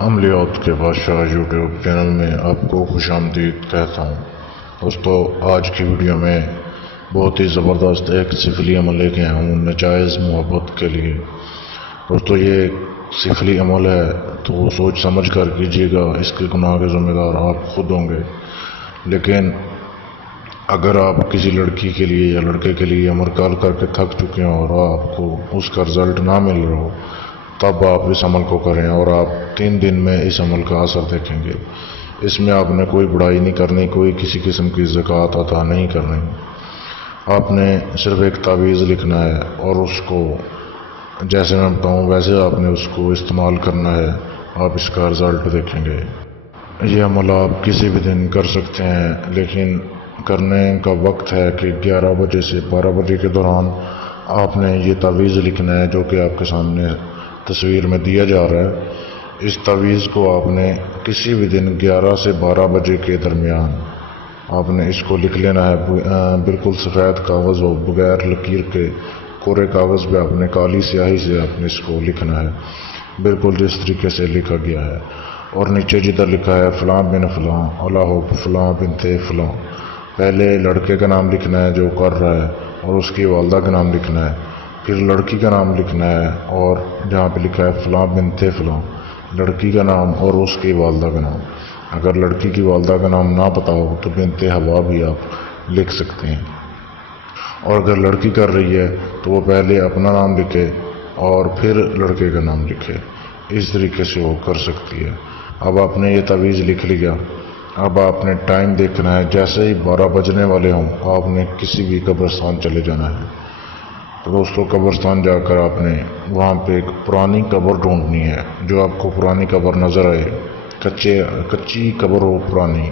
عملیات کے بادشاہ YouTube channel میں آپ کو خوش آمدید کہتا ہوں۔ دوستو، آج کی ویڈیو میں بہت ہی زبردست ایک سفلی عمل لے کے آیا ہوں ناجائز محبت کے لیے۔ دوستو، یہ ایک سفلی عمل ہے تو سوچ سمجھ کر کیجیے گا، اس کے گناہ کے ذمہ دار آپ خود ہوں گے۔ لیکن اگر آپ کسی لڑکی کے لیے یا لڑکے کے لیے عمر کال کر کے تھک چکے ہیں اور آپ کو اس کا رزلٹ نہ مل رہا ہو، تب آپ اس عمل کو کریں اور آپ 3 دن میں اس عمل کا اثر دیکھیں گے۔ اس میں آپ نے کوئی بڑائی نہیں کرنی، کوئی کسی قسم کی زکوٰۃ عطا نہیں کرنی۔ آپ نے صرف ایک تعویذ لکھنا ہے اور اس کو جیسے میں بتاؤں ویسے آپ نے اس کو استعمال کرنا ہے۔ آپ اس کا رزلٹ دیکھیں گے۔ یہ عمل آپ کسی بھی دن کر سکتے ہیں، لیکن کرنے کا وقت ہے کہ 11 بجے سے 12 بجے کے دوران آپ نے یہ تعویذ لکھنا ہے جو کہ آپ کے سامنے تصویر میں دیا جا رہا ہے۔ اس تعویذ کو آپ نے کسی بھی دن 11 سے 12 بجے کے درمیان آپ نے اس کو لکھ لینا ہے۔ بالکل سفید کاغذ ہو، بغیر لکیر کے کورے کاغذ پہ آپ نے کالی سیاہی سے آپ نے اس کو لکھنا ہے، بالکل جس طریقے سے لکھا گیا ہے۔ اور نیچے جدھر لکھا ہے فلاں بن فلاں اللہ فلاں بنت فلاں، پہلے لڑکے کا نام لکھنا ہے جو کر رہا ہے اور اس کی والدہ کا نام لکھنا ہے، پھر لڑکی کا نام لکھنا ہے اور جہاں پہ لکھا ہے فلاں بنت فلاں، لڑکی کا نام اور اس کی والدہ کا نام۔ اگر لڑکی کی والدہ کا نام نہ پتہ ہو تو بنت حوا بھی آپ لکھ سکتے ہیں۔ اور اگر لڑکی کر رہی ہے تو وہ پہلے اپنا نام لکھے اور پھر لڑکے کا نام لکھے، اس طریقے سے وہ کر سکتی ہے۔ اب آپ نے یہ تعویذ لکھ لیا۔ اب آپ نے ٹائم دیکھنا ہے، جیسے ہی 12 بجنے والے ہوں آپ نے کسی بھی قبرستان چلے جانا ہے۔ تو دوستو، قبرستان جا کر آپ نے وہاں پہ ایک پرانی قبر ڈھونڈنی ہے، جو آپ کو پرانی قبر نظر آئے، کچی قبر ہو پرانی،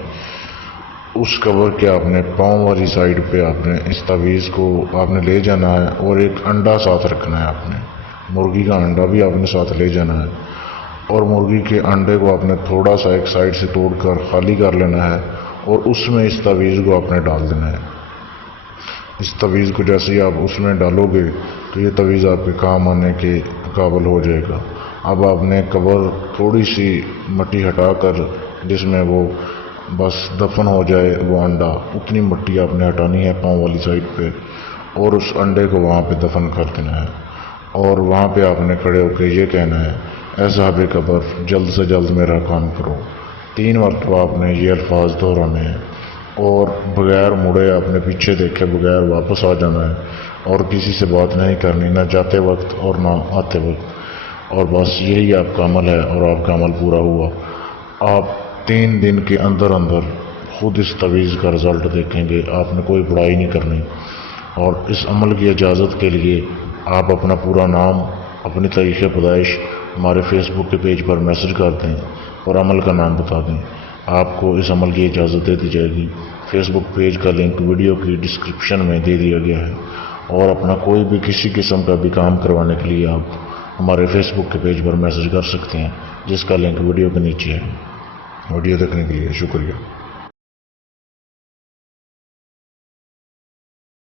اس قبر کے آپ نے پاؤں والی سائڈ پہ آپ نے اس تعویذ کو آپ نے لے جانا ہے اور ایک انڈا ساتھ رکھنا ہے۔ آپ نے مرغی کا انڈا بھی آپ نے ساتھ لے جانا ہے اور مرغی کے انڈے کو آپ نے تھوڑا سا ایک سائڈ سے توڑ کر خالی کر لینا ہے اور اس میں اس تعویذ کو آپ نے ڈال دینا ہے۔ اس تعویذ کو جیسے ہی آپ اس میں ڈالو گے تو یہ تعویذ آپ کے کام آنے کے قابل ہو جائے گا۔ اب آپ نے قبر تھوڑی سی مٹی ہٹا کر جس میں وہ بس دفن ہو جائے وہ انڈا، اتنی مٹی آپ نے ہٹانی ہے پاؤں والی سائڈ پہ اور اس انڈے کو وہاں پہ دفن کر دینا ہے۔ اور وہاں پہ آپ نے کھڑے ہو کے یہ کہنا ہے، اے صاحب قبر جلد سے جلد میرا کام کرو۔ 3 مرتبہ آپ نے یہ الفاظ دہرانے ہیں اور بغیر مڑے آپ نے پیچھے دیکھے بغیر واپس آ جانا ہے اور کسی سے بات نہیں کرنی، نہ جاتے وقت اور نہ آتے وقت۔ اور بس یہی آپ کا عمل ہے اور آپ کا عمل پورا ہوا۔ آپ 3 دن کے اندر خود اس تعویذ کا رزلٹ دیکھیں گے۔ آپ نے کوئی بڑائی نہیں کرنی۔ اور اس عمل کی اجازت کے لیے آپ اپنا پورا نام، اپنی تاریخ پیدائش ہمارے فیس بک کے پیج پر میسج کر دیں اور عمل کا نام بتا دیں، آپ کو اس عمل کی اجازت دے دی جائے گی۔ فیس بک پیج کا لنک ویڈیو کی ڈسکرپشن میں دے دیا گیا ہے اور اپنا کوئی بھی کسی قسم کا بھی کام کروانے کے لیے آپ ہمارے فیس بک کے پیج پر میسج کر سکتے ہیں، جس کا لنک ویڈیو کے نیچے ہے۔ ویڈیو دیکھنے کے لیے شکریہ۔